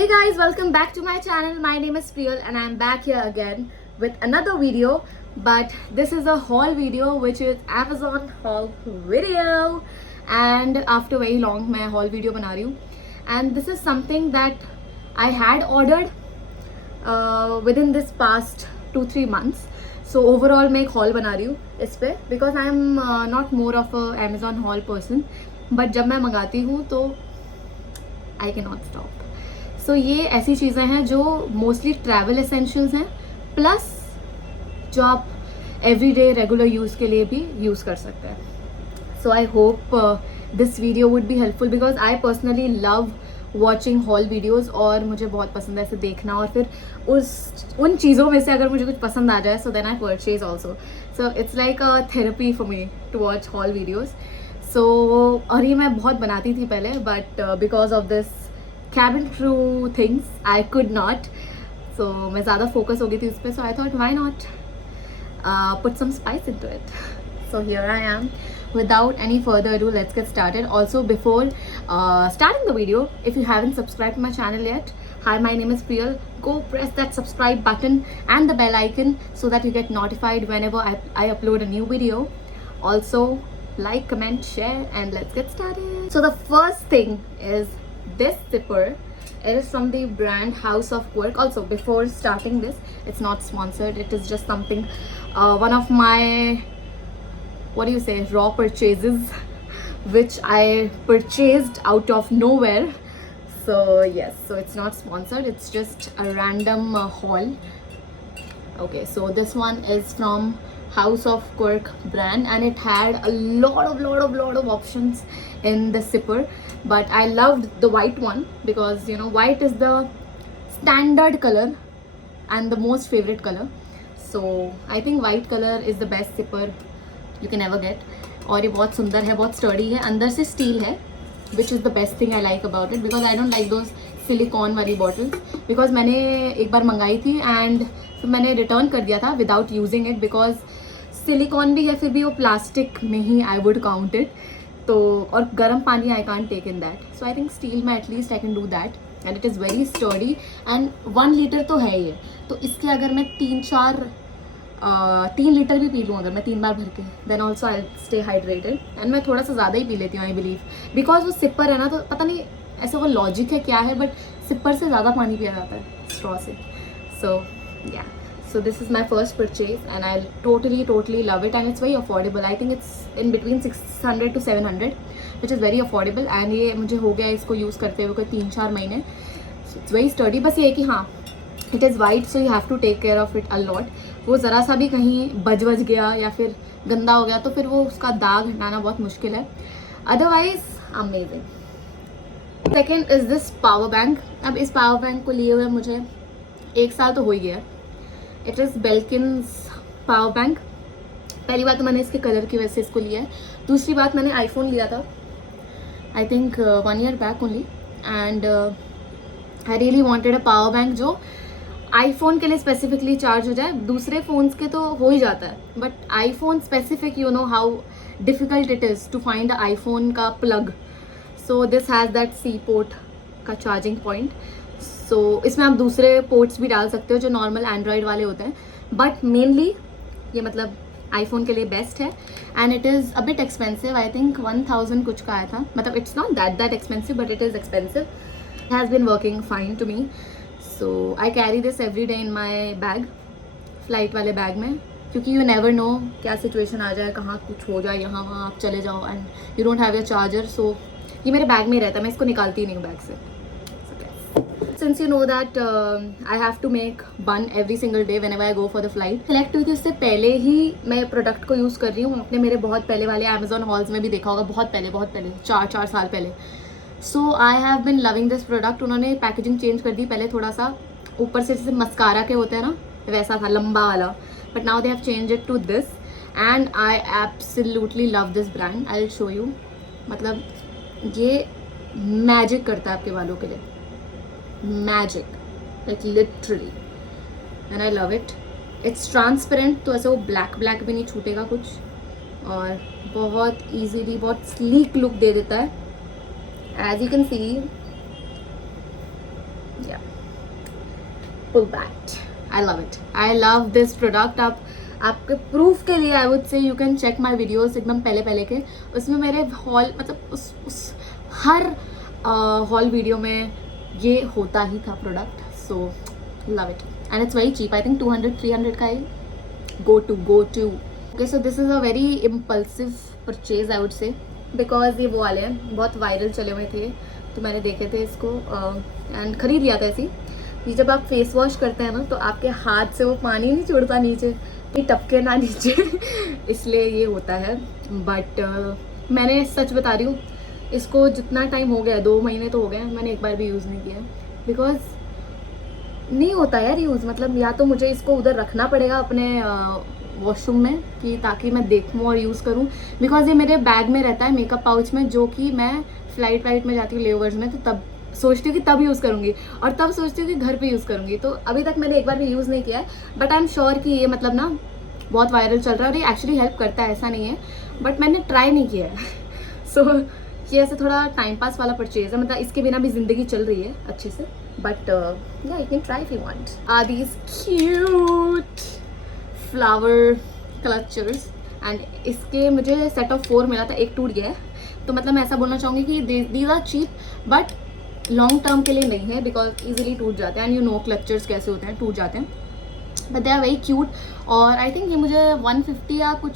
Hey guys, welcome back to my channel. My name is Priyal and I'm back here again with another video. But this is a haul video which is Amazon haul video. And after very long मैं haul video बना रही हूँ. And this is something that I had ordered within this past 2-3 months. So overall मैं एक haul बना रही हूँ इस पे because I am not more of a Amazon haul person. But जब मैं मंगाती हूँ तो I cannot stop. So ये ऐसी चीज़ें हैं जो मोस्टली ट्रैवल एसेंशियल्स हैं प्लस जो आप एवरीडे रेगुलर यूज़ के लिए भी यूज़ कर सकते हैं. So I hope this video would be helpful because I personally love watching haul videos और मुझे बहुत पसंद है ऐसे देखना और फिर उन चीज़ों में से अगर मुझे कुछ पसंद आ जाए so then I purchase also. So it's like a therapy for me to watch haul videos. So और ये मैं बहुत बनाती थी पहले but because of this cabin crew things I could not, so मैं ज़्यादा focus हो गई थी उस पर. So I thought why not put some spice into it. So here I am. Without any further ado, let's get started. Also before starting the video, if you haven't subscribed to my channel yet, hi, my name is Priyal. Go press that subscribe button and the bell icon so that you get notified whenever I upload a new video. Also like, comment, share, and let's get started. So the first thing is this zipper. It is from the brand House of Quirk. Also before starting this, it's not sponsored, it is just something one of my, what do you say, raw purchases which I purchased out of nowhere. So yes, so it's not sponsored, it's just a random haul. Okay, so this one is from House of Quirk brand and it had a lot of options in the zipper, but I loved the white one because you know white is the standard color and the most favorite color. So I think white color is the best zipper you can ever get. और ये बहुत सुंदर है, बहुत sturdy है, अंदर से steel है, which is the best thing I like about it because I don't like those silicon वाली बॉटल्स बिकॉज मैंने एक बार मंगाई थी एंड फिर मैंने रिटर्न कर दिया था without using it because silicon भी है फिर भी वो प्लास्टिक में ही आई वुड काउंट इट. तो और गर्म पानी I can't take in that. So I think steel में at least I can do that and it is very sturdy and 1 litre तो है ये. तो इसके अगर मैं 3 लीटर भी पी लूँ अगर मैं 3 बार भर के then also I stay hydrated. And मैं थोड़ा सा ज़्यादा ही पी लेती हूँ आई बिलीव बिकॉज वो सिपर है ना, तो पता नहीं ऐसा वो लॉजिक है क्या है बट सिपर से ज़्यादा पानी पिया जाता है स्ट्रॉ से. सो या, so this is my first purchase and I totally love it and it's very affordable. I think it's in between 600 to 700 which is very affordable and ये मुझे हो गया इसको यूज़ करते हुए कोई 3-4 महीने. So it's very sturdy. बस ये कि हाँ, it is white so you have to take care of it a lot. वो ज़रा सा भी कहीं बज गया या फिर गंदा हो गया तो फिर वो उसका दाग हटाना बहुत मुश्किल है. Otherwise amazing. Second is this power bank. अब इस पावर बैंक को लिए हुए मुझे 1 साल तो हो ही गया. It is Belkin's power bank. पहली बात तो मैंने इसके कलर की वजह से इसको लिया है. दूसरी बात मैंने आईफोन लिया था I think 1 year back only and I really wanted a power bank जो आईफोन के लिए स्पेसिफिकली चार्ज हो जाए. दूसरे फ़ोन्स के तो हो ही जाता है but iPhone specific you know how difficult it is to find iPhone का plug. So this has that C port का चार्जिंग पॉइंट. सो इसमें आप दूसरे पोर्ट्स भी डाल सकते हो जो नॉर्मल एंड्रॉयड वाले होते हैं बट मेनली ये मतलब आईफोन के लिए बेस्ट है. And it is a bit expensive. I think 1000 कुछ का आया था. मतलब it's not that expensive but it is expensive. It has been working fine to me. So I carry this every day in my bag, flight वाले bag में, क्योंकि you never know क्या situation आ जाए, कहाँ कुछ हो जाए, यहाँ वहाँ आप चले जाओ and you don't have your charger. So ये मेरे बैग में ही रहता है, मैं इसको निकालती नहीं हूँ बैग से. Since you know that I have to make bun every single day whenever I go for the flight. Select हुई थी उससे पहले ही मैं प्रोडक्ट को यूज़ कर रही हूँ. आपने मेरे बहुत पहले वाले Amazon हॉल्स में भी देखा होगा, बहुत पहले 4 साल पहले. So I have been loving this product. उन्होंने पैकेजिंग चेंज कर दी. पहले थोड़ा सा ऊपर से जैसे मस्कारा के होते हैं ना वैसा था लंबा वाला, but now they have change it to this and I absolutely love this brand. I will show you. मतलब ये मैजिक करता है आपके बालों के लिए, magic like literally, and I love it. It's transparent तो ऐसे वो ब्लैक भी नहीं छूटेगा कुछ और बहुत ईजीली बहुत स्लीक लुक दे देता है. एज यू कैन सी या pull back, I love it, I love this product. आप आपके प्रूफ के लिए I would say you can check my videos एकदम पहले के, उसमें मेरे हॉल मतलब उस हर हॉल वीडियो में ये होता ही था product. So love it and it's very cheap, I think 200-300 का ही go to okay, so this is a very impulsive purchase I would say because ये वो वाले हैं, बहुत वायरल चले हुए थे तो मैंने देखे थे इसको एंड खरीद लिया था ऐसे ही। ये जब आप फेस वॉश करते हैं ना तो आपके हाथ से वो पानी नहीं छूटता नीचे, ये टपके ना नीचे इसलिए ये होता है। बट मैंने सच बता रही हूँ, इसको जितना टाइम हो गया, 2 महीने तो हो गए, मैंने एक बार भी यूज़ नहीं किया बिकॉज नहीं होता यार यूज़। मतलब या तो मुझे इसको उधर रखना पड़ेगा अपने वॉशरूम में कि ताकि मैं देखूँ और यूज़ करूँ, बिकॉज ये मेरे बैग में रहता है मेकअप पाउच में, जो कि मैं फ्लाइट में जाती हूँ लेओवर्स में, तो तब सोचती हूँ कि तब यूज़ करूँगी और तब सोचती हूँ कि घर पे यूज़ करूँगी। तो अभी तक मैंने एक बार भी यूज़ नहीं किया है, बट आई एम श्योर कि ये मतलब ना बहुत वायरल चल रहा है और ये एक्चुअली हेल्प करता है, ऐसा नहीं है, बट मैंने ट्राई नहीं किया है सो ये ऐसे थोड़ा टाइम पास वाला परचेज है, मतलब इसके बिना भी ज़िंदगी चल रही है अच्छे से। But yeah, you can try if you want. Are these cute flower clutchers? And इसके मुझे सेट ऑफ 4 मिला था, एक टूट गया है, तो मतलब मैं ऐसा बोलना चाहूँगी कि these are cheap but long term के लिए नहीं है बिकॉज ईजिली टूट जाते हैं एंड यू नो क्लचर्स कैसे होते हैं, टूट जाते हैं, but they are very cute. और आई थिंक ये मुझे 150 या कुछ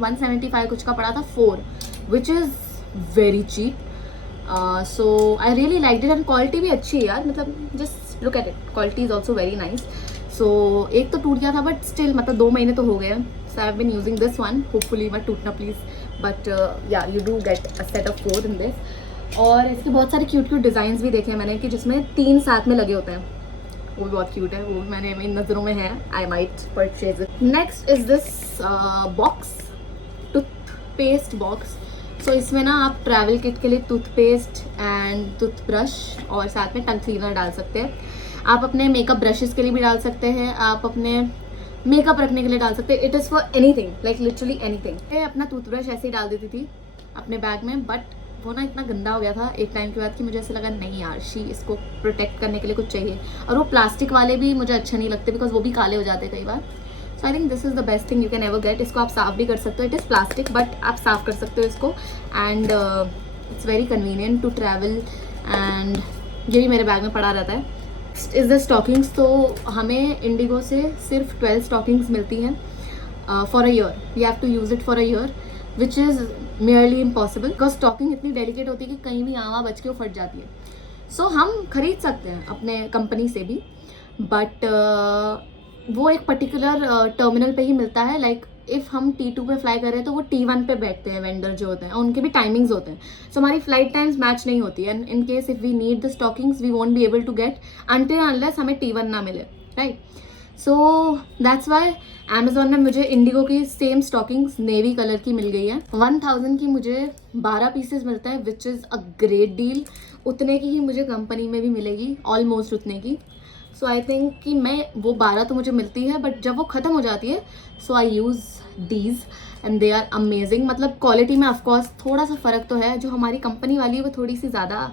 175 कुछ का पड़ा था 4, which is very cheap. So I really like it and quality भी अच्छी है यार, मतलब just look at it, quality is also very nice. So एक तो टूट गया था बट स्टिल मतलब 2 महीने तो हो गए हैं, so I have been using this one, hopefully मत टूटना please, but yeah you do get a set of 4 in this. और इसके बहुत सारे क्यूट डिज़ाइंस भी देखे हैं मैंने कि जिसमें 3 साथ में लगे होते हैं, वो भी बहुत क्यूट है, वो भी मैंने मेरी नज़रों में है, I might purchase it. Next is this box, toothpaste box. So इसमें ना आप ट्रैवल किट के लिए टूथपेस्ट एंड टूथब्रश और साथ में टंग क्लीनर डाल सकते हैं। आप अपने मेकअप ब्रशेस के लिए भी डाल सकते हैं, आप अपने मेकअप रखने के लिए डाल सकते हैं, it is for anything, like literally anything. मैं अपना टूथब्रश ऐसे ही डाल देती थी अपने बैग में, बट वो ना इतना गंदा हो गया था एक टाइम के बाद कि मुझे ऐसा लगा नहीं यार इसको प्रोटेक्ट करने के लिए कुछ चाहिए। और वो प्लास्टिक वाले भी मुझे अच्छे नहीं लगते बिकॉज वो भी काले हो जाते हैं कई बार। So I think this is the best thing you can ever get. इसको आप साफ़ भी कर सकते हो, इट इज़ प्लास्टिक बट आप साफ़ कर सकते हो इसको, and it's very convenient to travel. And ये भी मेरे बैग में पड़ा रहता है। इज़ द स्टॉकिंग्स, तो हमें इंडिगो से सिर्फ 12 स्टॉकिंग्स मिलती हैं for a year, you have to use it for a year, which is nearly impossible because stocking इतनी डेलिकेट होती है कि कहीं भी आवा बच के वो फट जाती है। सो हम खरीद सकते हैं अपने कंपनी से भी, बट वो एक पर्टिकुलर टर्मिनल पे ही मिलता है। लाइक इफ़ हम T2 पे फ्लाई कर रहे हैं तो वो T1 पे बैठते हैं वेंडर जो होते हैं, उनके भी टाइमिंग्स होते हैं। सो हमारी फ्लाइट टाइम्स मैच नहीं होती है, and in case if we need the stockings we won't be able to get until unless हमें T1 ना मिले, right. So that's why Amazon में मुझे इंडिगो की सेम स्टॉकिंग्स नेवी कलर की मिल गई है। 1000 की मुझे 12 पीसेस मिलता है, which is a great deal. उतने की ही मुझे कंपनी में भी मिलेगी, ऑलमोस्ट उतने की। सो आई थिंक कि मैं वो 12 तो मुझे मिलती है, बट जब वो ख़त्म हो जाती है so I use these and they are amazing. मतलब क्वालिटी में ऑफकोर्स थोड़ा सा फ़र्क तो है, जो हमारी कंपनी वाली है वो थोड़ी सी ज़्यादा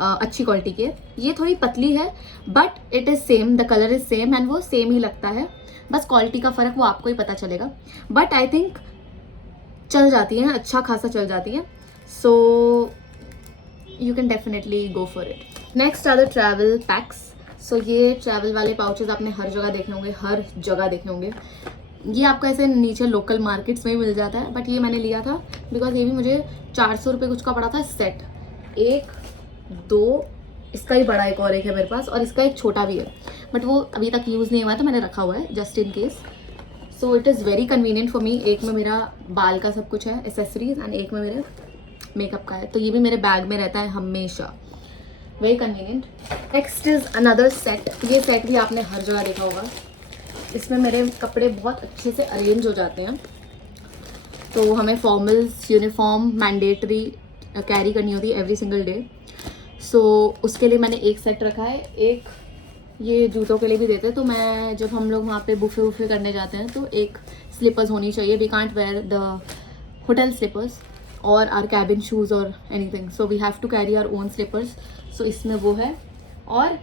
अच्छी क्वालिटी की है, ये थोड़ी पतली है, but it is same, the colour is same and वो सेम ही लगता है, बस क्वालिटी का फ़र्क वो आपको ही पता चलेगा। बट आई थिंक चल जाती है, अच्छा खासा चल जाती है, so you can definitely go for it. Next are the travel packs. So ये ट्रैवल वाले पाउचेस आपने हर जगह देखे होंगे, हर जगह देखे होंगे। ये आपको ऐसे नीचे लोकल मार्केट्स में भी मिल जाता है, बट ये मैंने लिया था बिकॉज ये भी मुझे 400 रुपये कुछ का पड़ा था सेट। 1 2 इसका ही बड़ा एक और एक है मेरे पास, और इसका एक छोटा भी है, बट वो अभी तक यूज़ नहीं हुआ है तो मैंने रखा हुआ है just in case. So it is very convenient for me. एक में मेरा बाल का सब कुछ है, एसेसरीज, एंड एक में मेरे मेकअप का है, तो ये भी मेरे बैग में रहता है हमेशा, very convenient. Next is another set. ये सेट भी आपने हर जगह देखा होगा, इसमें मेरे कपड़े बहुत अच्छे से अरेंज हो जाते हैं, तो हमें फॉर्मल्स यूनिफॉर्म मैंडेटरी कैरी करनी होती है एवरी सिंगल डे। सो उसके लिए मैंने एक सेट रखा है। एक ये जूतों के लिए भी देते हैं, तो मैं जब हम लोग वहाँ पे बुफे वुफे करने जाते हैं तो एक स्लीपर्स होनी चाहिए, we can't wear the hotel slippers और आर कैबिन शूज़ और anything, so we have to carry our own slippers. So इसमें वो है, और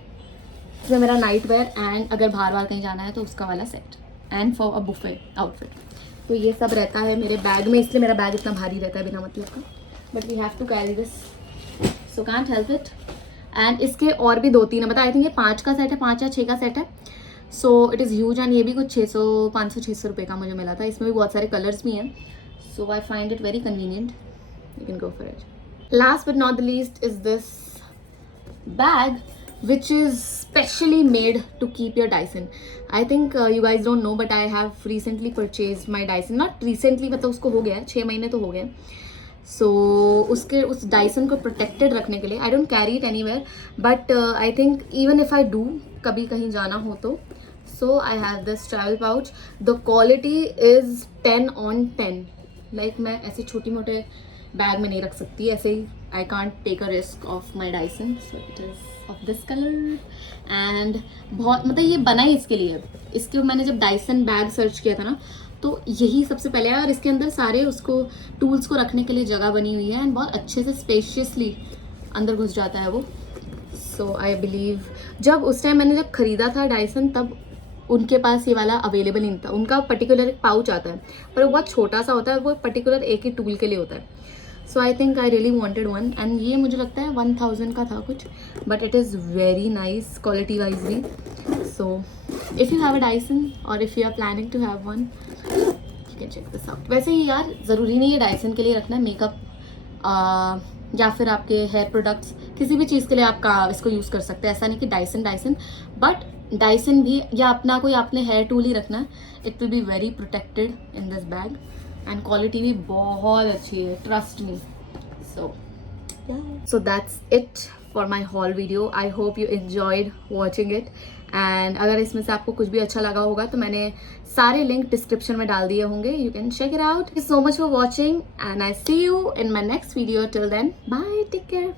इसमें मेरा नाइट वेयर एंड अगर बाहर बाहर कहीं जाना है तो उसका वाला set and for a buffet outfit. तो ये सब रहता है मेरे बैग में, इसलिए मेरा बैग इतना भारी रहता है बिना मतलब का, but we have to carry this, so can't help it. एंड इसके और भी 2-3 है, मतलब आई थिंक ये 5 का सेट है, 5 या 6 का सेट है। सो इट इज़ ह्यूज एंड ये भी कुछ 500-600 रुपये का मुझे मिला था। इसमें भी बहुत सारे कलर्स भी हैं, so I find it very convenient, you can go for it. Last but not the least is this bag which is specially made to keep your Dyson. I think you guys don't know but I have recently purchased my Dyson, not recently मतलब उसको हो गया है 6 महीने तो हो गए। So उसके उस Dyson को protected रखने के लिए I don't carry it anywhere but I think even if I do कभी कहीं जाना हो तो so I have this travel pouch. The quality is 10 on 10. Like मैं ऐसे छोटी मोटे बैग में नहीं रख सकती ऐसे ही, I can't take a risk of my Dyson, so it is of this colour and बहुत मतलब ये बना ही इसके लिए। इसके मैंने जब डाइसन बैग सर्च किया था ना तो यही सबसे पहले आया और इसके अंदर सारे उसको टूल्स को रखने के लिए जगह बनी हुई है एंड बहुत अच्छे से स्पेशियसली अंदर घुस जाता है वो। सो आई बिलीव जब उस टाइम मैंने जब ख़रीदा था डाइसन तब उनके पास ये वाला अवेलेबल नहीं था, उनका पर्टिकुलर एक पाउच आता है पर वो बहुत छोटा सा होता है, वो पर्टिकुलर एक ही टूल के लिए होता है। So I think I really wanted one and ये मुझे लगता है 1000 का था कुछ, but it is very nice quality wise भी। So if you have a Dyson और if you are planning to have one you can check this out. वैसे ही यार ज़रूरी नहीं है डाइसन के लिए रखना है, मेकअप या फिर आपके हेयर प्रोडक्ट्स किसी भी चीज़ के लिए आपका इसको यूज़ कर सकते हैं। ऐसा नहीं कि डाइसन बट डाइसन भी या अपना कोई आपने हेयर टूल ही रखना है, it will be very protected in this bag and quality भी बहुत अच्छी है, trust me. So that's it for my hall video. I hope you enjoyed watching it and अगर इसमें से आपको कुछ भी अच्छा लगा होगा तो मैंने सारे लिंक डिस्क्रिप्शन में डाल दिए होंगे, you can check it out. So much for watching and I see you in my next video. Till then bye, take care.